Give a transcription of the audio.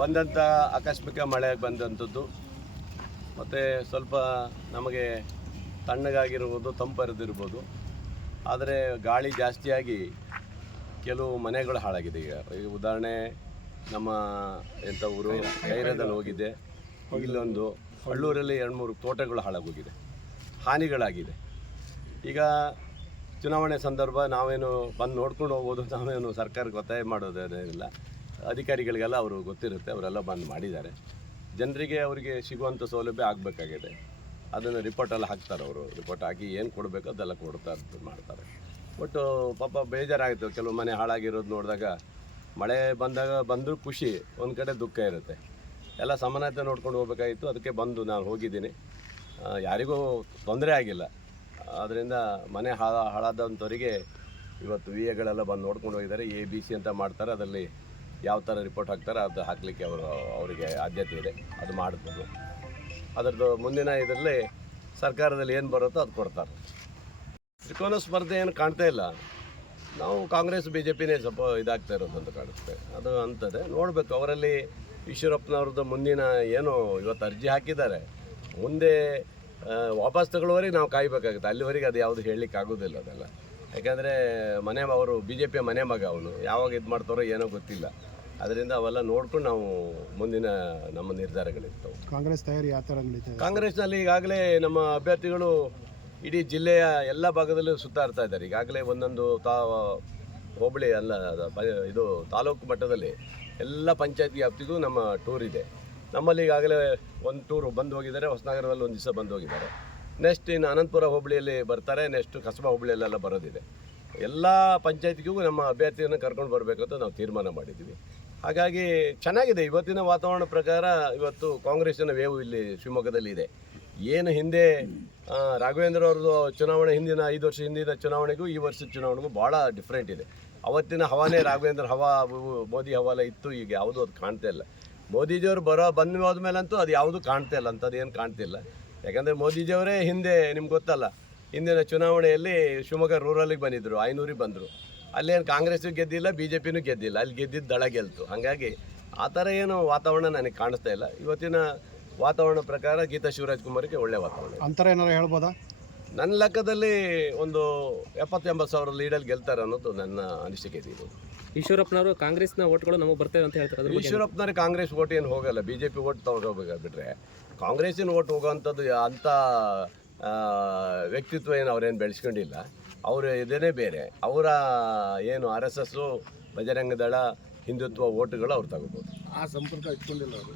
ಬಂದಂಥ ಆಕಸ್ಮಿಕ ಮಳೆ ಬಂದಂಥದ್ದು ಮತ್ತು ಸ್ವಲ್ಪ ನಮಗೆ ತಣ್ಣಗಾಗಿರ್ಬೋದು, ತಂಪರಿದಿರ್ಬೋದು. ಆದರೆ ಗಾಳಿ ಜಾಸ್ತಿಯಾಗಿ ಕೆಲವು ಮನೆಗಳು ಹಾಳಾಗಿದೆ. ಈಗ ಉದಾಹರಣೆ ನಮ್ಮ ಎಂಥ ಊರು ಕೈರದಲ್ಲಿ ಹೋಗಿದೆ, ಇಲ್ಲೊಂದು ಹಳ್ಳೂರಲ್ಲಿ 2-3 ತೋಟಗಳು ಹಾಳಾಗೋಗಿದೆ, ಹಾನಿಗಳಾಗಿದೆ. ಈಗ ಚುನಾವಣೆ ಸಂದರ್ಭ ನಾವೇನು ಬಂದು ನೋಡ್ಕೊಂಡು ಹೋಗ್ಬೋದು, ನಾವೇನು ಸರ್ಕಾರಕ್ಕೆ ಒತ್ತಾಯ ಮಾಡೋದೇನಿಲ್ಲ. ಅಧಿಕಾರಿಗಳಿಗೆಲ್ಲ ಅವರು ಗೊತ್ತಿರುತ್ತೆ, ಅವರೆಲ್ಲ ಬಂದು ಮಾಡಿದ್ದಾರೆ. ಜನರಿಗೆ ಅವರಿಗೆ ಸಿಗುವಂಥ ಸೌಲಭ್ಯ ಆಗಬೇಕಾಗಿದೆ. ಅದನ್ನು ರಿಪೋರ್ಟೆಲ್ಲ ಹಾಕ್ತಾರೆ. ಅವರು ರಿಪೋರ್ಟ್ ಹಾಕಿ ಏನು ಕೊಡಬೇಕು ಅದೆಲ್ಲ ಮಾಡ್ತಾರೆ. ಬಟ್ ಪಾಪ ಬೇಜಾರಾಯಿತು. ಕೆಲವು ಮನೆ ಹಾಳಾಗಿರೋದು ನೋಡಿದಾಗ ಮಳೆ ಬಂದರೂ ಖುಷಿ, ಒಂದು ಕಡೆ ದುಃಖ ಇರುತ್ತೆ. ಎಲ್ಲ ಸಮಾನತೆ ನೋಡ್ಕೊಂಡು ಹೋಗ್ಬೇಕಾಗಿತ್ತು. ಅದಕ್ಕೆ ಬಂದು ನಾನು ಹೋಗಿದ್ದೀನಿ. ಯಾರಿಗೂ ತೊಂದರೆ ಆಗಿಲ್ಲ. ಆದ್ದರಿಂದ ಮನೆ ಹಾಳಾದಂಥವರಿಗೆ ಇವತ್ತು VAಗಳೆಲ್ಲ ಬಂದು ನೋಡ್ಕೊಂಡು ಹೋಗಿದ್ದಾರೆ. ABC ಅಂತ ಮಾಡ್ತಾರೆ, ಅದರಲ್ಲಿ ಯಾವ ಥರ ರಿಪೋರ್ಟ್ ಹಾಕ್ತಾರೆ ಅದು ಹಾಕಲಿಕ್ಕೆ ಅವರಿಗೆ ಆದ್ಯತೆ ಇದೆ. ಅದು ಮಾಡ್ಬೋದು. ಅದರದ್ದು ಮುಂದಿನ ಇದರಲ್ಲಿ ಸರ್ಕಾರದಲ್ಲಿ ಏನು ಬರುತ್ತೋ ಅದು ಕೊಡ್ತಾರೆ. ತ್ರಿಕೋನ ಸ್ಪರ್ಧೆ ಏನು ಕಾಣ್ತಾ ಇಲ್ಲ. ನಾವು ಕಾಂಗ್ರೆಸ್ BJPನೇ ಸ್ವಲ್ಪ ಇದಾಗ್ತಾ ಇರೋದು ಅಂತ ಕಾಣಿಸುತ್ತೆ. ಅದು ಅಂಥದ್ದೇ ನೋಡಬೇಕು. ಅವರಲ್ಲಿ ಈಶ್ವರಪ್ಪನವ್ರದ್ದು ಮುಂದಿನ ಏನು ಇವತ್ತು ಅರ್ಜಿ ಹಾಕಿದ್ದಾರೆ, ಮುಂದೆ ವಾಪಸ್ ತಗೊಳ್ಳೋವರೆಗೆ ನಾವು ಕಾಯಬೇಕಾಗುತ್ತೆ. ಅಲ್ಲಿವರೆಗೆ ಅದು ಯಾವುದು ಹೇಳಲಿಕ್ಕೆ ಆಗೋದಿಲ್ಲ ಅದೆಲ್ಲ. ಯಾಕೆಂದರೆ ಅವರು BJP ಮನೆ ಮಗ, ಅವನು ಯಾವಾಗ ಇದು ಮಾಡ್ತಾರೋ ಏನೋ ಗೊತ್ತಿಲ್ಲ. ಅದರಿಂದ ಅವೆಲ್ಲ ನೋಡ್ಕೊಂಡು ನಾವು ಮುಂದಿನ ನಮ್ಮ ನಿರ್ಧಾರಗಳಿರ್ತವೆ. ಕಾಂಗ್ರೆಸ್ ತಯಾರಿ ಯಾವ ಥರ ನಡೀತದೆ? ಕಾಂಗ್ರೆಸ್ನಲ್ಲಿ ಈಗಾಗಲೇ ನಮ್ಮ ಅಭ್ಯರ್ಥಿಗಳು ಇಡೀ ಜಿಲ್ಲೆಯ ಎಲ್ಲ ಭಾಗದಲ್ಲೂ ಸುತ್ತಾಡ್ತಾ ಇದ್ದಾರೆ. ಈಗಾಗಲೇ ಒಂದೊಂದು ಹೋಬಳಿ ಅಲ್ಲ, ಇದು ತಾಲೂಕು ಮಟ್ಟದಲ್ಲಿ ಎಲ್ಲ ಪಂಚಾಯತ್ ವ್ಯಾಪ್ತಿಗೂ ನಮ್ಮ ಟೂರ್ ಇದೆ. ನಮ್ಮಲ್ಲಿ ಈಗಾಗಲೇ ಒಂದು ಟೂರು ಬಂದು ಹೋಗಿದ್ದಾರೆ. ಹೊಸನಗರದಲ್ಲಿ ಒಂದು ದಿವಸ ಬಂದು ಹೋಗಿದ್ದಾರೆ. ನೆಕ್ಸ್ಟ್ ಇನ್ನು ಅನಂತಪುರ ಹೋಬಳಿಯಲ್ಲಿ ಬರ್ತಾರೆ. ನೆಕ್ಸ್ಟ್ ಕಸಬಾ ಹೋಬಳಿಯಲ್ಲೆಲ್ಲ ಬರೋದಿದೆ. ಎಲ್ಲ ಪಂಚಾಯತ್ಗೂ ನಮ್ಮ ಅಭ್ಯರ್ಥಿಯನ್ನು ಕರ್ಕೊಂಡು ಬರಬೇಕಂತ ನಾವು ತೀರ್ಮಾನ ಮಾಡಿದ್ದೀವಿ. ಹಾಗಾಗಿ ಚೆನ್ನಾಗಿದೆ. ಇವತ್ತಿನ ವಾತಾವರಣ ಪ್ರಕಾರ ಇವತ್ತು ಕಾಂಗ್ರೆಸ್ಸಿನ ವೇವು ಇಲ್ಲಿ ಶಿವಮೊಗ್ಗದಲ್ಲಿ ಇದೆ. ಏನು ಹಿಂದೆ ರಾಘವೇಂದ್ರ ಅವ್ರದ್ದು ಚುನಾವಣೆ ಹಿಂದಿನ 5 ವರ್ಷ ಹಿಂದಿನ ಚುನಾವಣೆಗೂ ಈ ವರ್ಷದ ಚುನಾವಣೆಗೂ ಭಾಳ ಡಿಫ್ರೆಂಟ್ ಇದೆ. ಅವತ್ತಿನ ಹವಾನೇ ರಾಘವೇಂದ್ರ ಹವಾ, ಮೋದಿ ಹವಾಲ ಇತ್ತು. ಈಗ ಯಾವುದೂ ಅದು ಕಾಣ್ತಾ ಇಲ್ಲ. ಮೋದಿಜಿಯವರು ಬಂದು ಹೋದ್ಮೇಲಂತೂ ಅದು ಯಾವುದೂ ಕಾಣ್ತಾ ಇಲ್ಲ, ಅಂಥದ್ದು ಏನು ಕಾಣ್ತಿಲ್ಲ. ಯಾಕಂದರೆ ಮೋದಿಜಿಯವರೇ ಹಿಂದೆ ನಿಮ್ಗೆ ಗೊತ್ತಲ್ಲ, ಹಿಂದಿನ ಚುನಾವಣೆಯಲ್ಲಿ ಶಿವಮೊಗ್ಗ ರೂರಲ್ಲಿಗೆ ಬಂದಿದ್ದರು, 500ರಿಗೆ ಬಂದರು. ಅಲ್ಲೇನು ಕಾಂಗ್ರೆಸ್ಸು ಗೆದ್ದಿಲ್ಲ, BJPನೂ ಗೆದ್ದಿಲ್ಲ. ಅಲ್ಲಿ ಗೆದ್ದಿದ್ದು ದಳ ಗೆಲ್ತು. ಹಾಗಾಗಿ ಆ ಥರ ಏನು ವಾತಾವರಣ ನನಗೆ ಕಾಣಿಸ್ತಾ ಇಲ್ಲ. ಇವತ್ತಿನ ವಾತಾವರಣ ಪ್ರಕಾರ ಗೀತಾ ಶಿವರಾಜಕುಮಾರಿಗೆ ಒಳ್ಳೆಯ ವಾತಾವರಣ. ಅಂತರ ಏನಾರು ಹೇಳ್ಬೋದಾ? ನನ್ನ ಲೆಕ್ಕದಲ್ಲಿ ಒಂದು 70-80 ಸಾವಿರ ಲೀಡಲ್ಲಿ ಗೆಲ್ತಾರೆ ಅನ್ನೋದು ನನ್ನ ಅನಿಸಿಕೆ ಇದೆ. ಈಶ್ವರಪ್ಪನವರು ಕಾಂಗ್ರೆಸ್ನ ಓಟ್ಗಳು ನಮಗೆ ಬರ್ತೇವೆ ಅಂತ ಹೇಳ್ತಾರೆ. ಈಶ್ವರಪ್ಪನವ್ರಿಗೆ ಕಾಂಗ್ರೆಸ್ ಓಟ್ ಏನು ಹೋಗಲ್ಲ, BJP ಓಟ್ ತೊಗೊಂಡೋಗ್ಬಿಟ್ರೆ ಕಾಂಗ್ರೆಸ್ಸಿನ ಓಟ್ ಹೋಗೋವಂಥದ್ದು ಅಂಥ ವ್ಯಕ್ತಿತ್ವ ಏನು ಅವರೇನು ಬೆಳೆಸ್ಕೊಂಡಿಲ್ಲ. ಅವರು ಇದೇನೇ ಬೇರೆ. ಅವರ ಏನು RSS, ಬಜರಂಗ ದಳ, ಹಿಂದುತ್ವ ಓಟುಗಳು ಅವ್ರು ತಗೋಬೋದು. ಆ ಸಂಪರ್ಕ ಇಟ್ಕೊಂಡಿಲ್ಲ ಅವರು.